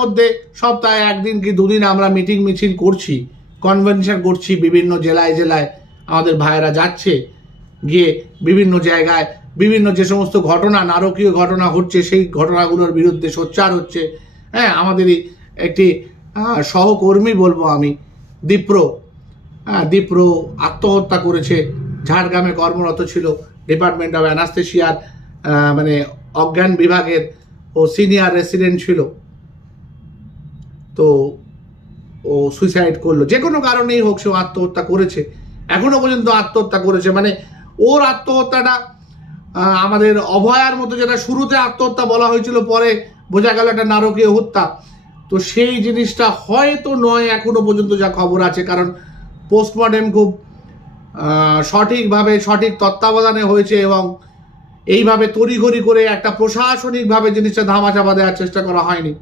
মধ্যে সপ্তাহে একদিন কি দুদিন আমরা মিটিং মিছিল করছি, কনভেনশন করছি, বিভিন্ন জেলায় জেলায় আমাদের ভাইয়েরা যাচ্ছে, গিয়ে বিভিন্ন জায়গায় বিভিন্ন যে সমস্ত ঘটনা, নারকীয় ঘটনা ঘটছে সেই ঘটনাগুলোর বিরুদ্ধে সোচ্চার হচ্ছে। হ্যাঁ, আমাদেরই একটি সহকর্মী বলবো আমি, দীপ্র আত্মহত্যা করেছে। ঝাড়গ্রামে কর্মরত ছিল, ডিপার্টমেন্ট অফ অ্যানাস্থেশিয়ার মানে অজ্ঞান বিভাগের ও সিনিয়র রেসিডেন্ট ছিল। তো ও সুইসাইড করলো, যে কোনো কারণেই হোক সে আত্মহত্যা করেছে, এখনো পর্যন্ত আত্মহত্যা করেছে। মানে ওর আত্মহত্যাটা আমাদের অভয়ার মতো, যেটা শুরুতে আত্মহত্যা বলা হয়েছিল, পরে বোঝা গেল একটা নারকীয় হত্যা, তো সেই জিনিসটা হয়তো নয় এখনো পর্যন্ত যা খবর আছে। কারণ পোস্টমর্টেম খুব সঠিকভাবে সঠিক তত্ত্বাবধানে হয়েছে এবং এইভাবে তড়িঘড়ি করে একটা প্রশাসনিকভাবে জিনিসটা ধামাচাপা দেওয়ার চেষ্টা করা হয়নি।